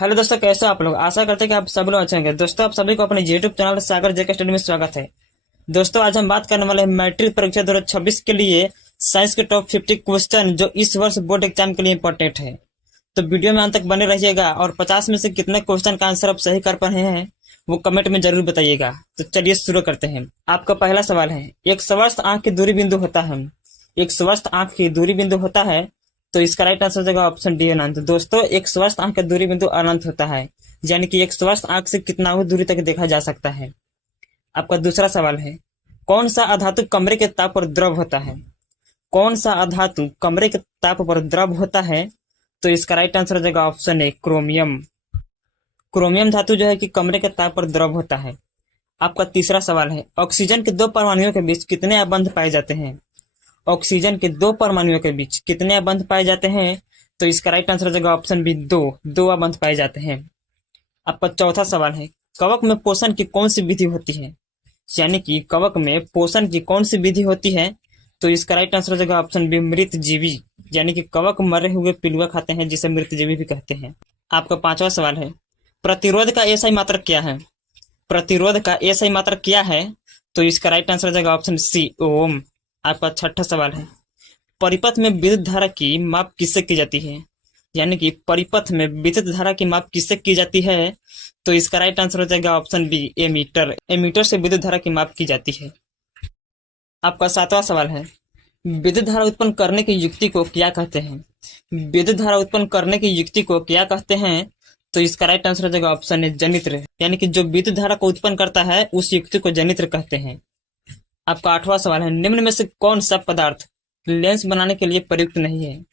Hello दोस्तों, कैसे हो आप लोग। आशा करते हैं कि आप सभी लोग अच्छे होंगे। दोस्तों, आप सभी को अपने यूट्यूब चैनल सागर जेके स्टडी में स्वागत है। दोस्तों, आज हम बात करने वाले हैं मैट्रिक परीक्षा 2026 के लिए साइंस के टॉप 50 क्वेश्चन जो इस वर्ष बोर्ड एग्जाम के लिए इंपॉर्टेंट है। तो वीडियो में अंत तक बने रहिएगा और 50 में से कितने क्वेश्चन का आंसर आप सही कर पाए हैं वो कमेंट में जरूर बताइएगा। तो चलिए शुरू करते हैं। आपका पहला सवाल है, एक स्वस्थ आंख की दूरी बिंदु होता है। एक स्वस्थ आंख की दूरी बिंदु होता है, तो इसका राइट आंसर हो जाएगा ऑप्शन डी अनंत। दोस्तों, एक स्वस्थ आंख का दूरी बिंदु अनंत होता है, यानी कि एक स्वस्थ आंख से कितना ही दूरी तक देखा जा सकता है। आपका दूसरा सवाल है, कौन सा अधातु कमरे के ताप पर द्रव होता है। कौन सा अधातु कमरे के ताप पर द्रव होता है, तो इसका राइट आंसर हो जाएगा ऑप्शन ए क्रोमियम। क्रोमियम धातु जो है कि कमरे के ताप पर द्रव होता है। आपका तीसरा सवाल है, ऑक्सीजन के दो परमाणुओं के बीच कितने अबंध पाए जाते हैं। ऑक्सीजन के दो परमाणुओं के बीच कितने अबंध पाए जाते हैं, तो इसका राइट आंसर हो जाएगा ऑप्शन बी दो अबंध पाए जाते हैं। आपका चौथा सवाल है, कवक में पोषण की कौन सी विधि होती है। यानी कि कवक में पोषण की कौन सी विधि होती है, तो इसका राइट आंसर हो जाएगा ऑप्शन बी मृत जीवी। यानी कि कवक मरे हुए पिलुआ खाते हैं, जिसे मृत जीवी भी कहते हैं। आपका पांचवा सवाल है, प्रतिरोध का एसआई मात्रक क्या है। प्रतिरोध का एसआई मात्रक क्या है, तो इसका राइट आंसर हो जाएगा ऑप्शन सी ओम। आपका छठा सवाल है, परिपथ में विद्युत धारा की माप किससे की जाती है। यानी कि परिपथ में विद्युत धारा की माप किससे की जाती है, तो इसका राइट आंसर हो जाएगा ऑप्शन बी एमीटर। एमीटर से विद्युत धारा की माप की जाती है। आपका सातवां सवाल है, विद्युत धारा उत्पन्न करने की युक्ति को क्या कहते हैं। विद्युत धारा उत्पन्न करने की युक्ति को क्या कहते हैं, तो इसका राइट आंसर हो जाएगा ऑप्शन ए जनित्र। यानी कि जो विद्युत धारा को उत्पन्न करता है उस युक्ति को जनित्र कहते हैं। आपका आठवां सवाल है, निम्न में से कौन सा पदार्थ लेंस बनाने के लिए प्रयुक्त नहीं है।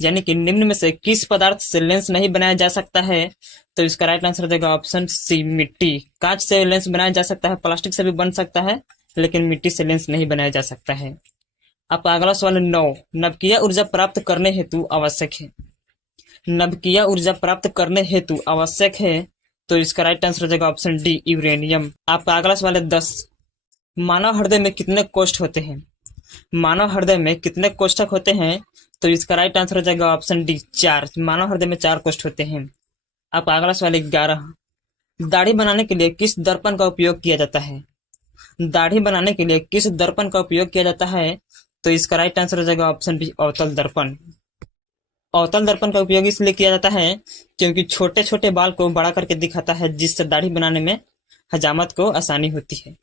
यानी कि निम्न में से किस पदार्थ से लेंस नहीं बनाया जा सकता है, तो इसका राइट आंसर हो जाएगा ऑप्शन सी मिट्टी। कांच से लेंस बनाया जा सकता है, प्लास्टिक से भी बन सकता है, लेकिन मिट्टी से लेंस नहीं बनाया जा सकता है। आपका अगला सवाल है, नवकीय ऊर्जा प्राप्त करने हेतु आवश्यक है। नवकीय ऊर्जा प्राप्त करने हेतु आवश्यक है, तो इसका राइट आंसर हो जाएगा ऑप्शन डी यूरेनियम। आपका अगला सवाल है 10, मानव हृदय में कितने कोष्ठ होते हैं। मानव हृदय में कितने कोष्ठक होते हैं, तो इसका राइट आंसर हो जाएगा ऑप्शन डी 4। मानव हृदय में 4 कोष्ठ होते हैं। आपका अगला सवाल 11, दाढ़ी बनाने के लिए किस दर्पण का उपयोग किया जाता है। दाढ़ी बनाने के लिए किस दर्पण का उपयोग किया जाता है, तो इसका राइट आंसर हो जाएगा ऑप्शन बी अवतल दर्पण। अवतल दर्पण का उपयोग इसलिए किया जाता है क्योंकि छोटे छोटे बाल को बड़ा करके दिखाता है, जिससे दाढ़ी बनाने में हजामत को आसानी होती है।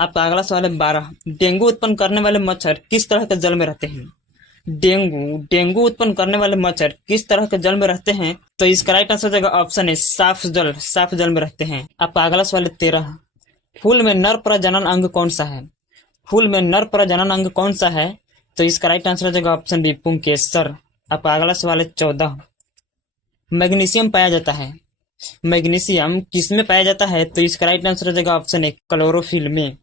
आपका अगला सवाल है 12, डेंगू उत्पन्न करने वाले मच्छर किस तरह के जल में रहते हैं। डेंगू उत्पन्न करने वाले मच्छर किस तरह के जल में रहते हैं, तो इसका राइट आंसर हो जाएगा ऑप्शन है साफ जल में रहते हैं। आपका अगला सवाल है 13, फूल में नर प्रजनन अंग कौन सा है। फूल में नर प्रजनन अंग कौन सा है, तो इसका राइट आंसर हो जाएगा ऑप्शन बी पुंकेसर। आपका अगला सवाल है 14, मैग्नीशियम पाया जाता है। मैग्नीशियम किस में पाया जाता है, तो इसका राइट आंसर हो जाएगा ऑप्शन ए क्लोरोफिल में।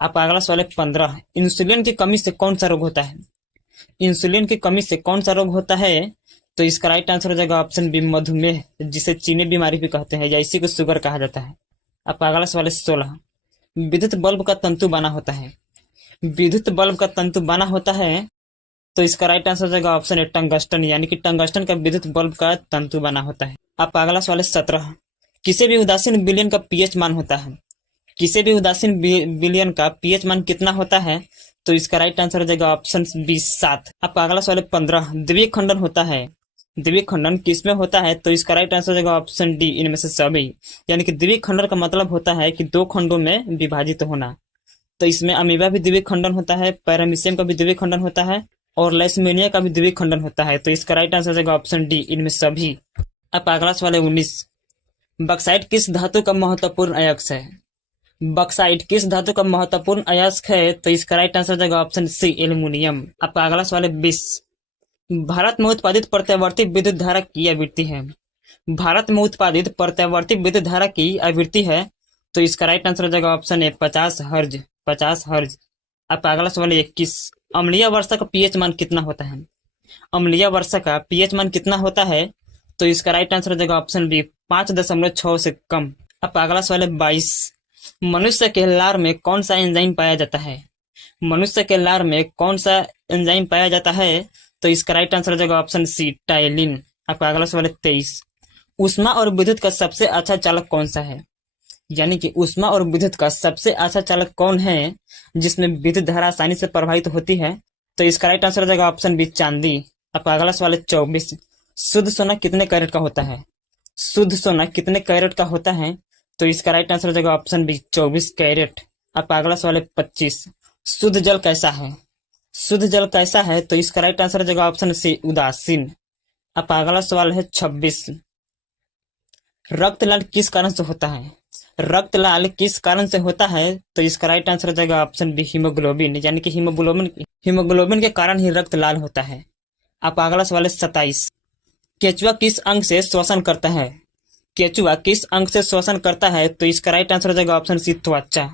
आपका अगला सवाल है 15, इंसुलिन की कमी से कौन सा रोग होता है। इंसुलिन की कमी से कौन सा रोग होता है, तो इसका राइट आंसर हो जाएगा ऑप्शन बी मधुमेह, जिसे चीनी बीमारी भी कहते हैं या इसी को शुगर कहा जाता है। आपका अगला सवाल है 16, विद्युत बल्ब का तंतु बना होता है। विद्युत बल्ब का तंतु बना होता है, तो इसका राइट आंसर हो जाएगा ऑप्शन है टंगस्टन। यानी कि टंगस्टन का विद्युत बल्ब का तंतु बना होता है। आपका अगला सवाल है 17, किसी भी उदासीन विलयन का पीएच मान होता है। किसी भी उदासीन विलयन का पीएच मान कितना होता है, तो इसका राइट आंसर हो जाएगा ऑप्शन बी 7। आपका अगला सवाल है 15, द्विक खंडन होता है। द्विक खंडन किस में होता है, तो इसका राइट आंसर हो जाएगा ऑप्शन डी इनमें से सभी। यानी कि द्विक खंडन का मतलब होता है कि 2 खंडों में विभाजित होना। तो इसमें अमीबा भी द्विक खंडन होता है, पैरामीशियम का भी द्विक खंडन होता है और लैसमेनिया का भी द्विक खंडन होता है। तो इसका राइट आंसर हो जाएगा ऑप्शन डी इनमें सभी। आपका अगला सवाल है 19, बक्साइट किस धातु का महत्वपूर्ण अयस्क है। बक्साइट किस धातु का महत्वपूर्ण अयस्क है, तो इसका राइट आंसर हो जाएगा ऑप्शन सी एल्युमिनियम। आपका अगला सवाल है 20, भारत में उत्पादित प्रत्यावर्ती विद्युत धारा की आवृत्ति है। भारत में उत्पादित प्रत्यावर्ती विद्युत धारा की आवृत्ति है, तो इसका राइट आंसर हो जाएगा ऑप्शन ए 50 हर्ज। 50 हर्ज। आपका अगला सवाल है 21, अम्लीय वर्षा का पीएच मान कितना होता है। अम्लीय वर्षा का पीएच मान कितना होता है, तो इसका राइट आंसर हो जाएगा ऑप्शन बी 5.6 से कम। आपका अगला सवाल है 22, मनुष्य के लार में कौन सा एंजाइम पाया जाता है। मनुष्य के लार में कौन सा एंजाइम पाया जाता है, तो इसका राइट आंसर हो जाएगा ऑप्शन सी टाइलिन। आपका अगला सवाल है 23, ऊष्मा और विद्युत का सबसे अच्छा चालक कौन सा है? यानी कि ऊष्मा और विद्युत का सबसे अच्छा चालक कौन है जिसमें विद्युत धारा आसानी से प्रवाहित होती है? तो इसका राइट आंसर हो जाएगा ऑप्शन बी, चांदी। अब अगला सवाल है 24। शुद्ध सोना कितने कैरेट का होता है? शुद्ध सोना कितने कैरेट का होता है? तो इसका राइट आंसर हो जाएगा ऑप्शन बी, 24 कैरेट। अब अगला सवाल है 25। शुद्ध जल कैसा है? शुद्ध जल कैसा है? तो इसका राइट आंसर हो जाएगा ऑप्शन सी, उदासीन। अब अगला सवाल है 26। रक्त लाल किस कारण से होता है? रक्त लाल किस कारण से होता है? तो इसका राइट आंसर हो जाएगा ऑप्शन बी, हीमोग्लोबिन। यानी कि हीमोग्लोबिन के कारण ही रक्त लाल होता है। अब अगला सवाल है 27। केचुआ किस अंग से श्वसन करता है? केचुआ किस अंग से श्वसन करता है? तो इसका राइट आंसर हो जाएगा ऑप्शन सी, त्वचा।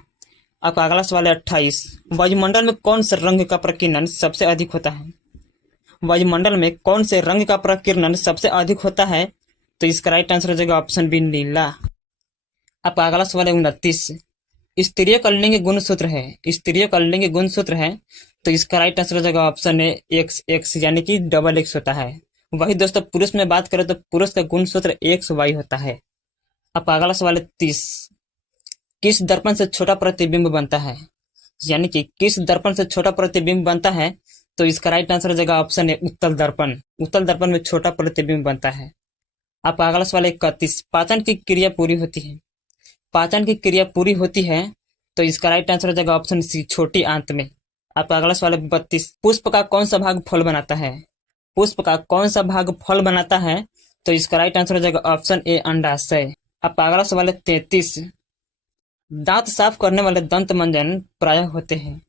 अब अगला सवाल है 28। वायुमंडल में कौन से रंग का प्रकीर्णन सबसे अधिक होता है? वायुमंडल में कौन से रंग का प्रकीर्णन सबसे अधिक होता है? तो इसका राइट आंसर हो जाएगा ऑप्शन बी, नीला। अब अगला सवाल है 29। स्तरीय कलिंग गुणसूत्र है, स्तरीय कलिंग गुणसूत्र है, तो इसका राइट आंसर हो जाएगा ऑप्शन ए, एक्स एक्स, यानी कि डबल एक्स होता है। वही दोस्तों पुरुष में बात करें तो पुरुष का गुणसूत्र एक्स वाई होता है। अब अगला सवाल है 30। किस दर्पण से छोटा प्रतिबिंब बनता है? यानी कि किस दर्पण से छोटा प्रतिबिंब बनता है? तो इसका राइट आंसर हो जाएगा ऑप्शन ए, उत्तल दर्पण। उत्तल दर्पण में छोटा प्रतिबिंब बनता है। अब अगला सवाल है 31। पाचन की क्रिया पूरी होती है, पाचन की क्रिया पूरी होती है, तो इसका राइट आंसर हो जाएगा ऑप्शन सी, छोटी आंत में। अब अगला सवाल है 32। पुष्प का कौन सा भाग फल बनाता है? पुष्प का कौन सा भाग फल बनाता है? तो इसका राइट आंसर हो जाएगा ऑप्शन ए, अंडाशय। अब अगला सवाल है 33। दांत साफ करने वाले दंत मंजन प्रायः होते हैं,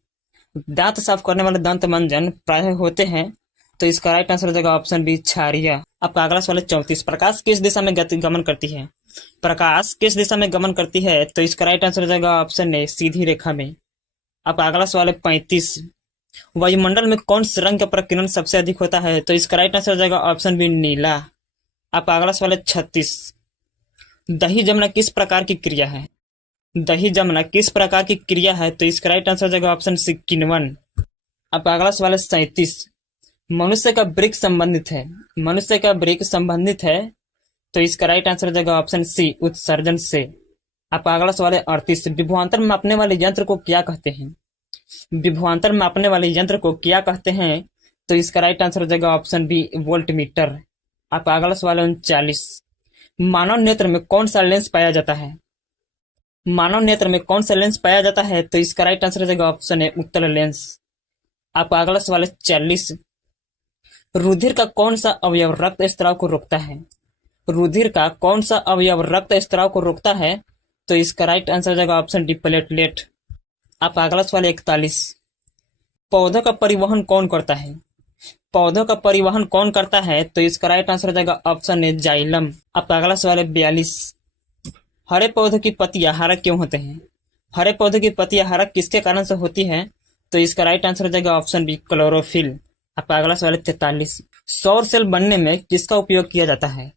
दांत साफ करने वाले दंत मंजन प्रायः होते हैं, तो इसका राइट आंसर हो जाएगा ऑप्शन बी, क्षारीय। अब अगला सवाल है 34। प्रकाश किस दिशा में गमन करती है? प्रकाश किस दिशा में गमन करती है? तो इसका राइट आंसर हो जाएगा ऑप्शन ए, सीधी रेखा में। अब अगला सवाल है 35। वायुमंडल में कौन से रंग का प्रकीर्णन सबसे अधिक होता है? तो इसका राइट आंसर हो जाएगा ऑप्शन बी, नीला। अब अगला सवाल है 36। दही जमना किस प्रकार की क्रिया है? दही जमना किस प्रकार की क्रिया है? तो इसका राइट आंसर हो जाएगा ऑप्शन सी, किण्वन। अब अगला सवाल है 37। मनुष्य का वृक्क संबंधित है, मनुष्य का वृक्क संबंधित है, तो इसका राइट आंसर हो जाएगा ऑप्शन सी, उत्सर्जन से। अब अगला सवाल है 38। विभवांतर मापने वाले यंत्र को क्या कहते हैं? विभवांतर मापने वाले यंत्र को क्या कहते हैं? तो इसका राइट आंसर हो जाएगा ऑप्शन बी, वोल्टमीटर। अब अगला सवाल है 39। मानव नेत्र में कौन सा लेंस पाया जाता है? मानव नेत्र में कौन सा लेंस पाया जाता है? तो इसका राइट आंसर हो जाएगा ऑप्शन ए, उत्तल लेंस। अब अगला सवाल है 40। रुधिर का कौन सा अवयव रक्त स्त्राव को रोकता है? रुधिर का कौन सा अवयव रक्त स्त्राव को रोकता है? तो इसका राइट आंसर हो जाएगा ऑप्शन डी, प्लेटलेट। अब अगला सवाल 41। पौधों का परिवहन कौन करता है? पौधों का परिवहन कौन करता है? तो इसका राइट आंसर हो जाएगा ऑप्शन ए, जाइलम। अब अगला सवाल है 42। हरे पौधों की पत्तियां हरा क्यों होते हैं? हरे पौधों की पत्तियां हरा किसके कारण से होती है? तो इसका राइट आंसर हो जाएगा ऑप्शन बी, क्लोरोफिल। अब अगला सवाल है 43। सौर सेल बनने में किसका उपयोग किया जाता है?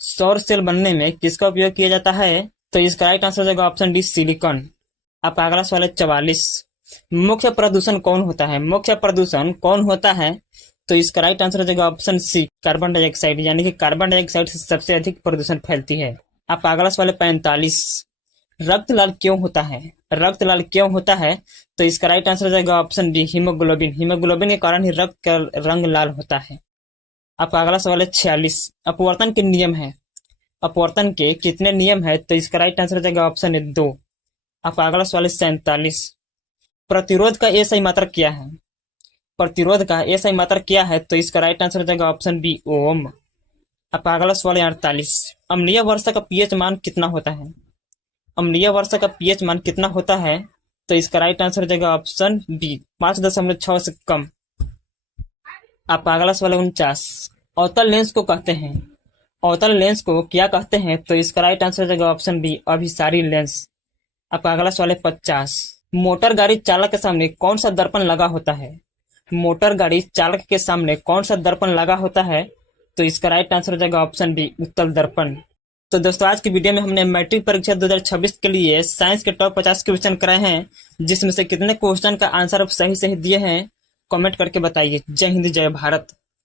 सौर सेल बनने में किसका उपयोग किया जाता है? तो इसका राइट आंसर हो जाएगा ऑप्शन डी, सिलिकॉन। अब अगला सवाल है 44। मुख्य प्रदूषण कौन होता है? मुख्य प्रदूषण कौन होता है? तो इसका राइट आंसर हो जाएगा ऑप्शन सी, कार्बन डाइऑक्साइड। यानी कि कार्बन डाइऑक्साइड से सबसे अधिक प्रदूषण फैलती है। अब अगला सवाल है 45। रक्त लाल क्यों होता है? रक्त लाल क्यों होता है? तो इसका राइट आंसर हो जाएगा ऑप्शन डी, हीमोग्लोबिन। हीमोग्लोबिन के कारण ही रक्त का रंग लाल होता है। अब अगला सवाल है 46। अपवर्तन के नियम है, अपवर्तन के कितने नियम है? तो इसका राइट आंसर हो जाएगा ऑप्शन ए, 2। अब अगला सवाल है 47। प्रतिरोध का एसआई मात्रक क्या है? प्रतिरोध का एसआई मात्रक क्या है? तो इसका राइट आंसर हो जाएगा ऑप्शन बी, ओम। अब अगला सवाल है 48। अम्लीय वर्षा का पीएच मान कितना होता है? अम्लीय वर्षा का पीएच मान कितना होता है? तो इसका राइट आंसर हो जाएगा ऑप्शन बी, 5.6 से कम। अब अगला सवाल है 49। अवतल लेंस को कहते हैं, अवतल लेंस को क्या कहते हैं? तो इसका राइट आंसर हो जाएगा ऑप्शन बी, अभिसारी लेंस। अब अगला सवाल है 50। मोटर गाड़ी चालक के सामने कौन सा दर्पण लगा होता है? मोटर गाड़ी चालक के सामने कौन सा दर्पण लगा होता है? तो इसका राइट आंसर हो जाएगा ऑप्शन बी, उत्तल दर्पण। तो दोस्तों आज की वीडियो में हमने मैट्रिक परीक्षा 2026 के लिए साइंस के टॉप 50 क्वेश्चन कराए हैं, जिसमें से कितने क्वेश्चन का आंसर आप सही सही दिए हैं कमेंट करके बताइए। जय हिंद, जय भारत।